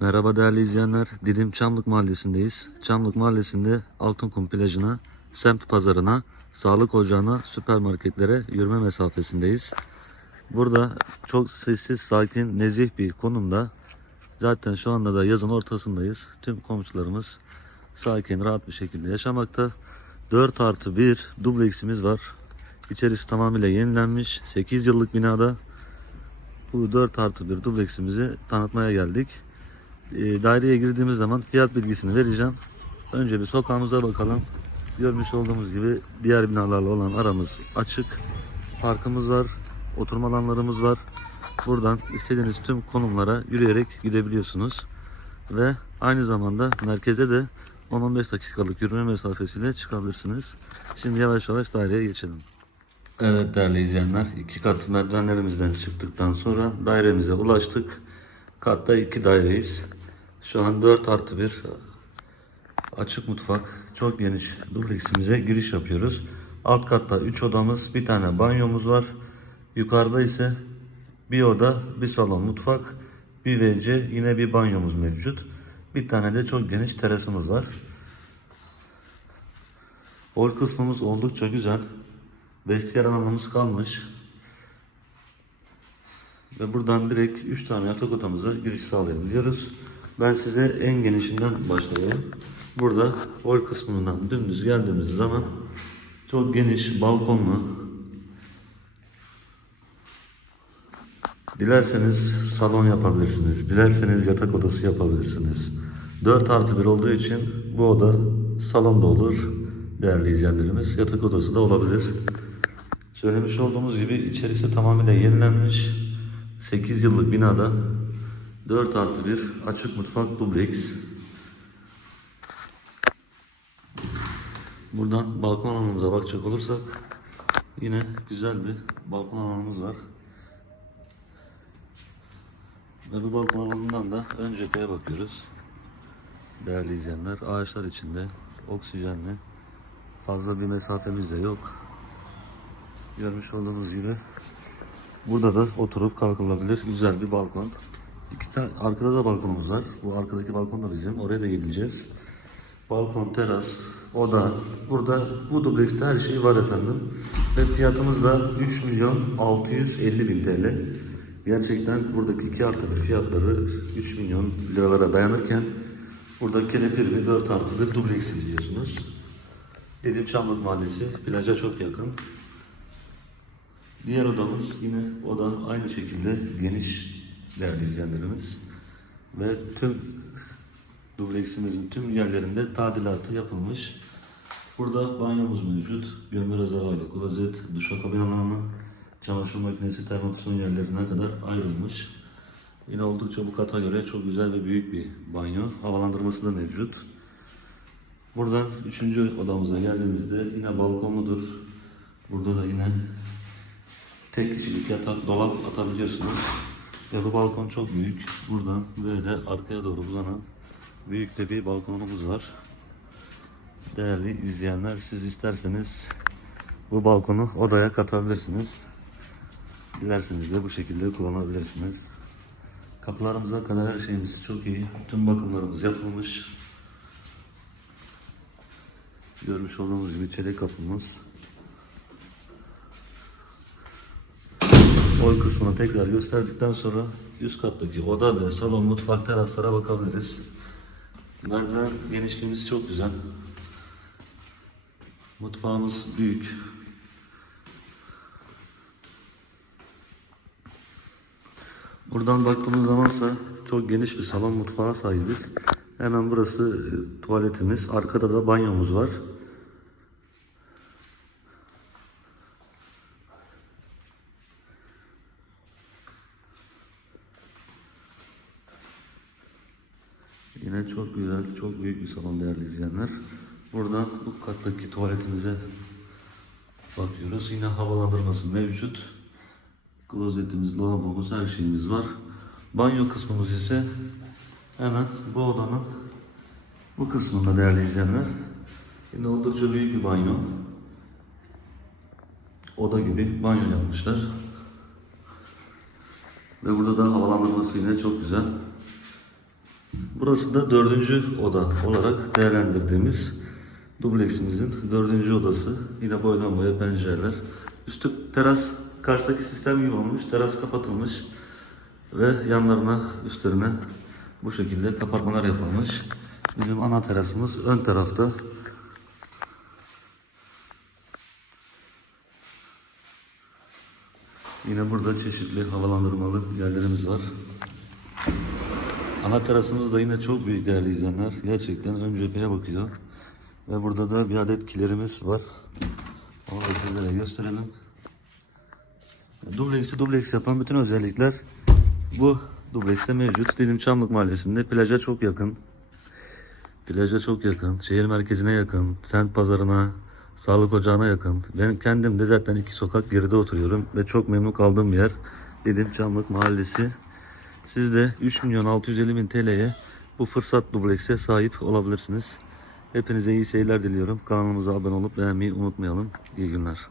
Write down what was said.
Merhaba değerli izleyenler. Didim Çamlık Mahallesi'ndeyiz. Çamlık Mahallesi'nde Altınkum plajına, semt pazarına, sağlık ocağına, süpermarketlere yürüme mesafesindeyiz. Burada çok sessiz, sakin, nezih bir konumda. Zaten şu anda da yazın ortasındayız. Tüm komşularımız sakin, rahat bir şekilde yaşamakta. 4 artı 1 dubleksimiz var. İçerisi tamamıyla yenilenmiş. 8 yıllık binada. Bu 4 artı 1 dubleksimizi tanıtmaya geldik. E, daireye girdiğimiz zaman fiyat bilgisini vereceğim. Önce bir sokağımıza bakalım. Görmüş olduğumuz gibi diğer binalarla olan aramız açık. Parkımız var, oturma alanlarımız var. Buradan istediğiniz tüm konumlara yürüyerek gidebiliyorsunuz. Ve aynı zamanda merkeze de 10-15 dakikalık yürüme mesafesiyle çıkabilirsiniz. Şimdi yavaş yavaş daireye geçelim. Evet değerli izleyenler, iki kat merdivenlerimizden çıktıktan sonra dairemize ulaştık. Katta iki daireyiz. Şu an 4 artı 1 açık mutfak, çok geniş dubleksimize giriş yapıyoruz. Alt katta 3 odamız, bir tane banyomuz var. Yukarıda ise bir oda, bir salon, mutfak, bir WC, yine bir banyomuz mevcut. Bir tane de çok geniş terasımız var. Hol kısmımız oldukça güzel. Vestiyer alanımız kalmış. Ve buradan direkt 3 tane yatak odamıza giriş sağlayabiliyoruz. Ben size en genişinden başlayayım. Burada hol kısmından dümdüz geldiğimiz zaman çok geniş balkonlu. Dilerseniz salon yapabilirsiniz. Dilerseniz yatak odası yapabilirsiniz. 4 artı 1 olduğu için bu oda salon da olur. Değerli izleyenlerimiz yatak odası da olabilir. Söylemiş olduğumuz gibi içerisi tamamıyla yenilenmiş. 8 yıllık binada 4 artı 1 açık mutfak dubleks. Buradan balkon alanımıza bakacak olursak yine güzel bir balkon alanımız var. Ve bu balkon alanından da ön cepheye bakıyoruz. Değerli izleyenler ağaçlar içinde oksijenli fazla bir mesafemiz de yok. Görmüş olduğunuz gibi burada da oturup kalkılabilir güzel bir balkon. İki tane arkada da balkonumuz var. Bu arkadaki balkon da bizim. Oraya da gideceğiz. Balkon, teras, oda. Burada bu dublekste her şey var efendim. Ve fiyatımız da 3 milyon 650 bin TL. Gerçekten buradaki 2 artı bir fiyatları 3 milyon liralara dayanırken burada kelepir bir 4 artı bir dubleks izliyorsunuz. Dedim Çamlık Mahallesi. Plaja çok yakın. Diğer odamız yine o da aynı şekilde geniş değerli izleyenlerimiz. Ve tüm dubleksimizin tüm yerlerinde tadilatı yapılmış. Burada banyomuz mevcut. Gömme rezervuarı, klozet, duşakabin alanı, çamaşır makinesi, termofüzyon yerlerine kadar ayrılmış. Yine oldukça bu kata göre çok güzel ve büyük bir banyo. Havalandırması da mevcut. Buradan üçüncü odamıza geldiğimizde yine balkonludur. Burada da yine tek kişilik yatak, dolap atabiliyorsunuz. Ve bu balkon çok büyük. Buradan böyle arkaya doğru uzanan büyük de bir balkonumuz var. Değerli izleyenler siz isterseniz bu balkonu odaya katabilirsiniz. Dilerseniz de bu şekilde kullanabilirsiniz. Kapılarımıza kadar her şeyimiz çok iyi. Tüm bakımlarımız yapılmış. Görmüş olduğunuz gibi çelik kapımız. Oy kısmını tekrar gösterdikten sonra üst kattaki oda ve salon, mutfak, teraslara bakabiliriz. Merdiven genişliğimiz çok güzel. Mutfağımız büyük. Buradan baktığımız zamansa çok geniş bir salon mutfağa sahibiz. Hemen burası e, tuvaletimiz. Arkada da banyomuz var. Yine çok güzel, çok büyük bir salon değerli izleyenler. Buradan bu kattaki tuvaletimize bakıyoruz. Yine havalandırması mevcut. Klozetimiz, lavabomuz, her şeyimiz var. Banyo kısmımız ise hemen bu odanın bu kısmında değerli izleyenler. Yine oldukça büyük bir banyo. Oda gibi banyo yapmışlar. Ve burada da havalandırması yine çok güzel. Burası da dördüncü oda olarak değerlendirdiğimiz dubleksimizin dördüncü odası. Yine boydan boya pencereler. Üstü teras karşıdaki sistem gibi. Teras kapatılmış. Ve yanlarına, üstlerine bu şekilde kapatmalar yapılmış. Bizim ana terasımız ön tarafta. Yine burada çeşitli havalandırmalı yerlerimiz var. Ana terasımız da yine çok büyük değerli izleyenler. Gerçekten ön cepheye bakıyor. Ve burada da bir adet kilerimiz var. Onu da sizlere gösterelim. Dubleksi dubleks yapan bütün özellikler bu dublekste mevcut. Dilim Çamlık Mahallesi'nde plaja çok yakın. Plaja çok yakın. Şehir merkezine yakın. Sent pazarına, sağlık ocağına yakın. Ben kendim de zaten iki sokak geride oturuyorum ve çok memnun kaldığım yer. Dilim Çamlık Mahallesi. Siz de 3 milyon 650 bin TL'ye bu fırsat dublekse sahip olabilirsiniz. Hepinize iyi seyirler diliyorum. Kanalımıza abone olup beğenmeyi unutmayalım. İyi günler.